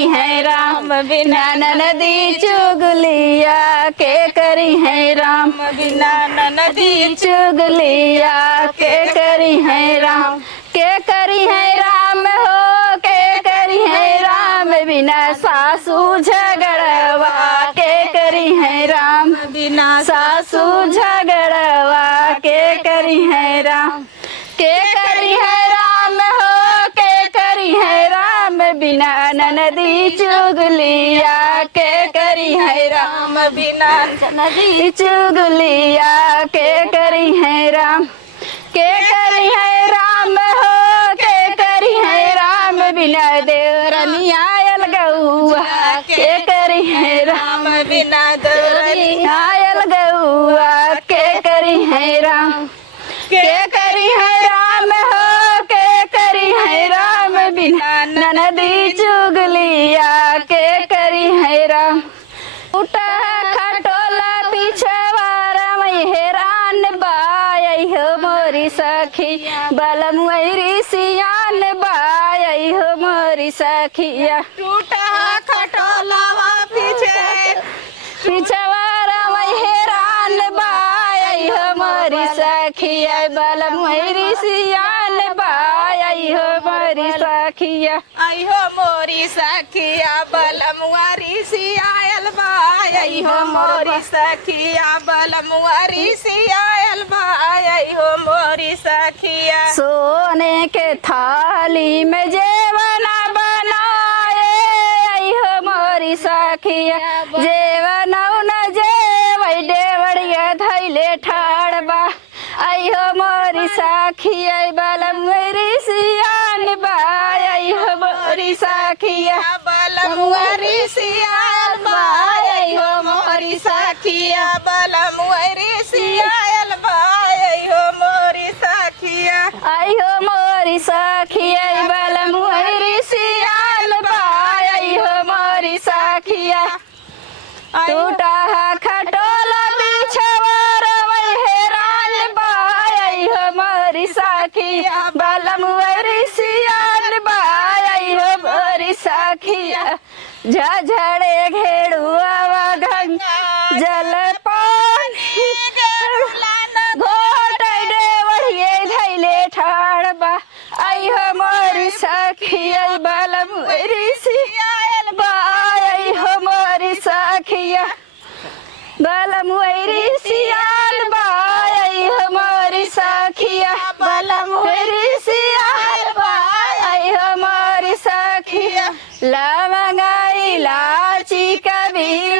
करी है राम बिना ननदी चुगलिया के करी है राम बिना ननदी चुगलिया के करी है राम के करी है राम हो के करी है राम बिना सासू झगड़वा के करी है राम बिना सासू झगड़वा के करी है राम के करी है राम हो के करी है राम बिना ननदी चुगलिया के करी है राम बिना ननदी चुगलिया के करी है राम के करी है राम हो के करी है राम बिना देवरनिया अलगौआ के करी है राम बिना दरनी आयल गौआ के करी है राम के करी है राम हो के करी है राम बिना ननदी चुगलिया के करी है राम उठा खटोला पिछवारा मैं हैरान बाई हो मोरी सखी बलम वैरी सियान बाई हो मोरी सखिया टूटा खटोलावा पीछे पिछवारा मैं हैरान बाई हो मोरी सखिया बलम वैरी सियान बाई हो मोरी सखिया आई हो मोरी सखिया बलमुआरी सियायल बाय आई हो मोरी सखिया बलमुआरी सियायल बाय आई हो मोरी सखिया सोने के थाली में जेवना बनाए आई हो मोरी सखिया जेवना न जेवै डेवड़िया धैले ठाड़बा आई हो मोरी सखिया बलम मेरी सियान बाय आई हो मोरी सखिया बलमुआरी सियायल बाय आई हो मोरी सखिया बलमुआरी सियायल बाय आई हो मोरी सखिया आई हो मोरी सखिया बलम मेरी सियान बाय आई हो मोरी सखिया टूटा खटोला बिछवार मैं हैरान बाय आई हो मोरी सखिया बलम मेरी सियान बाय आई हो मोरी सखिया झझड़े घेड़ुआ गंगा जल पानी घोट देवड़िए धैले ठाड़बा आई हो मोरी सखिया बलम मेरी सियान बाय आई हो मोरी सखिया बलम मेरी सियान बाय आई हो मोरी सखिया बलम मेरी सियान बाय आई हो मोरी सखिया लवंगा इलाची कबीर